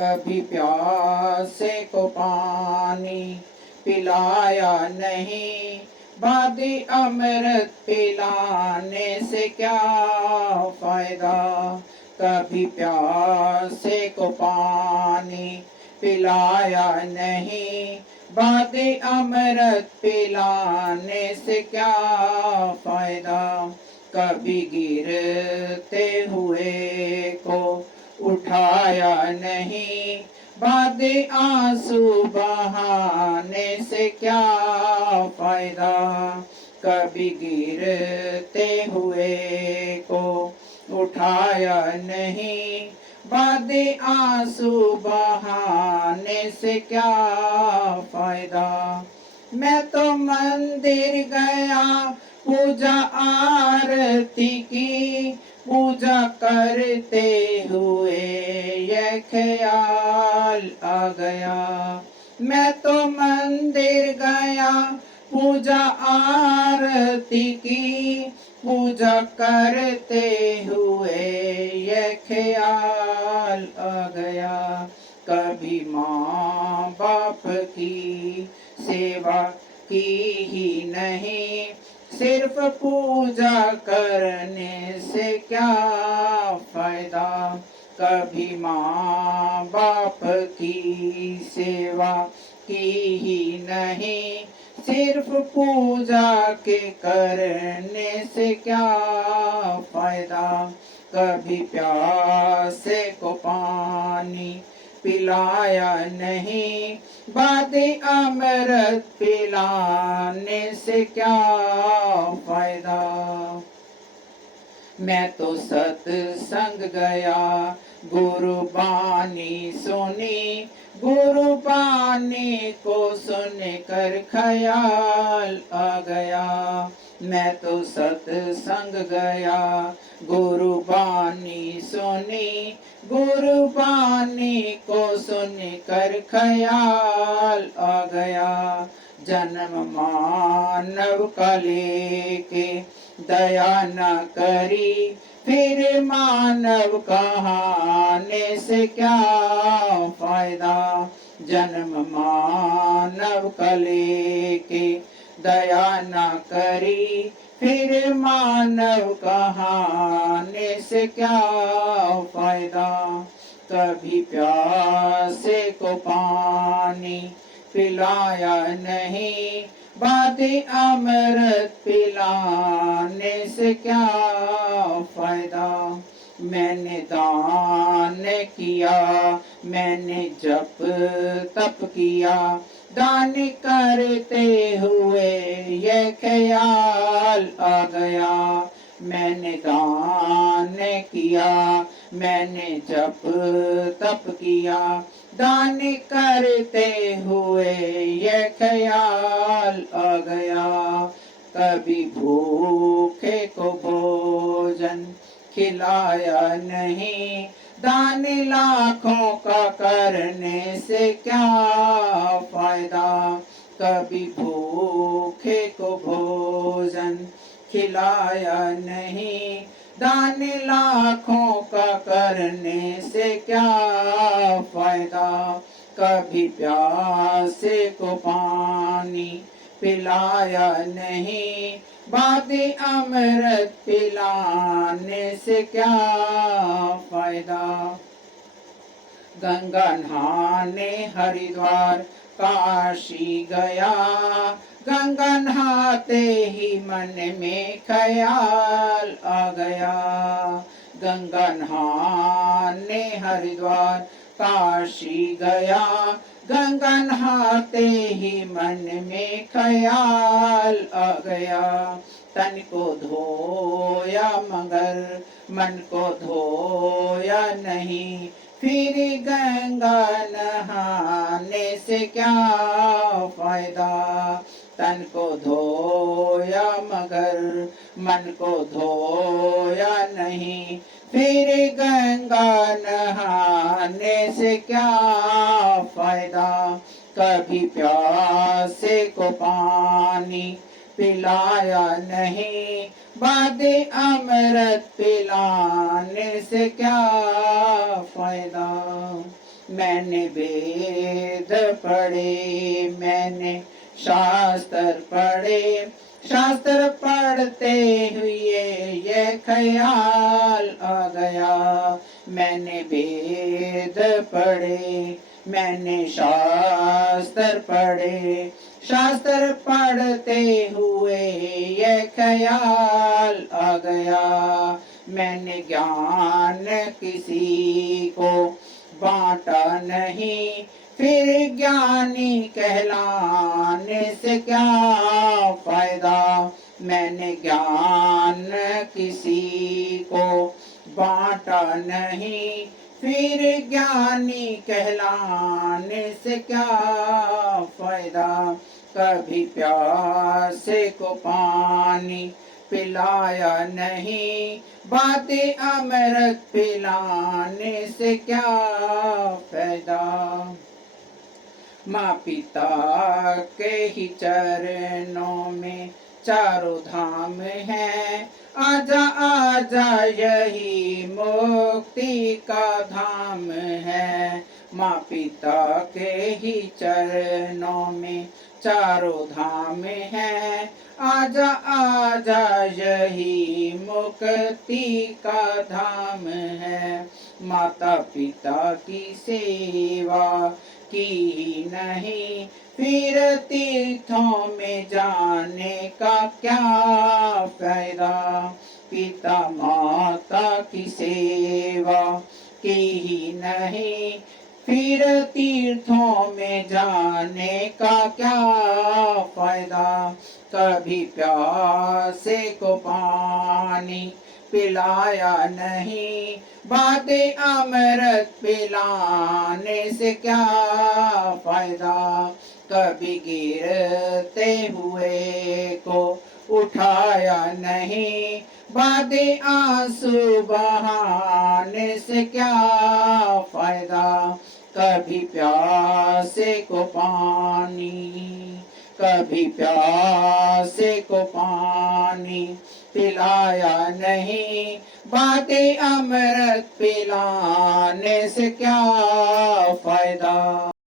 कभी प्यासे को पानी पिलाया नहीं, बादी अमृत पिलाने से क्या फायदा। कभी प्यासे को पानी पिलाया नहीं, बादी अमृत पिलाने से क्या फायदा। कभी गिरते हुए को उठाया नहीं, बादे आंसू बहाने से क्या फायदा। कभी गिरते हुए को उठाया नहीं, बादे आंसू बहाने से क्या फायदा। मैं तो मंदिर गया, पूजा आरती की, पूजा करते हुए यह ख्याल आ गया। मैं तो मंदिर गया, पूजा आरती की, पूजा करते हुए यह ख्याल आ गया। कभी माँ बाप की सेवा की ही नहीं, सिर्फ पूजा करने से क्या फायदा। कभी माँ बाप की सेवा की ही नहीं, सिर्फ पूजा के करने से क्या फायदा। कभी प्यासे को पानी पिलाया नहीं, बादी अमृत पिलाने से क्या फायदा। मैं तो सत्संग गया, गुरु बानी सुनी, गुरु बानी को सुनकर ख्याल आ गया। मैं तो सत्संग गया, गुरु बानी सुनी, गुरु बानी को सुनकर ख्याल आ गया। जन्म मानव का लेके दया न करी, फिर मानव कहाने से क्या फायदा। जन्म मानव का लेके दया न करी, फिर मानव कहाने से क्या फायदा। कभी प्यासे को पानी पिलाया नहीं, बादी अमृत पिलाने से क्या फायदा। मैंने दान किया, मैंने जप तप किया, दान करते हुए ये ख्याल आ गया। मैंने दान किया, मैंने जप तप किया, दान करते हुए ये ख्याल आ गया। कभी भूखे को भोजन खिलाया नहीं, दान लाखों का करने से क्या फायदा। कभी भूखे को भोजन खिलाया नहीं, दान लाखों का करने से क्या फायदा। कभी प्यासे को पानी पिलाया नहीं, बादी अमृत पिलाने से क्या फायदा। गंगा नहाने हरिद्वार काशी गया, गंगा नहाते ही मन में ख्याल आ गया। गंगा नहाने हरिद्वार काशी गया, गंगा नहाते ही मन में ख्याल आ गया। तन को धोया मगर मन को धोया नहीं, फिर गंगा नहाने से क्या फायदा। तन को धोया मगर मन को धोया नहीं, फिर गंगा नहाने से क्या फायदा। कभी प्यासे को पानी पिलाया नहीं, बादे अमृत पिलाने से क्या फायदा। मैंने वेद पढ़े, मैंने शास्त्र पढ़े, शास्त्र पढ़ते हुए ये ख्याल आ गया। मैंने वेद पढ़े, मैंने शास्त्र पढ़े, शास्त्र पढ़ते हुए ये ख्याल आ गया। मैंने ज्ञान किसी को बांटा नहीं, फिर ज्ञानी कहलाने से क्या फायदा। मैंने ज्ञान किसी को बांटा नहीं, फिर ज्ञानी कहलाने से क्या फायदा। कभी प्यासे को पानी पिलाया नहीं, बातें अमृत पिलाने से क्या फायदा। माँ पिता के ही चरणों में चारों धाम है, आजा आजा यही मुक्ति का धाम है। माँ पिता के ही चरणों में चारों धाम है, आजा आजा यही मुक्ति का धाम है। माता पिता की सेवा की नहीं, फिर तीर्थों में जाने का क्या फायदा। पिता माता की सेवा की ही नहीं, फिर तीर्थों में जाने का क्या फायदा। कभी प्यासे को पानी पिलाया नहीं, बातें अमृत पिलाने से क्या फायदा। कभी गिरते हुए को उठाया नहीं, बातें आंसू बहाने से क्या फायदा। कभी प्यासे को पानी, कभी प्यासे को पानी पिलाया नहीं, बातें अमृत पिलाने से क्या फायदा।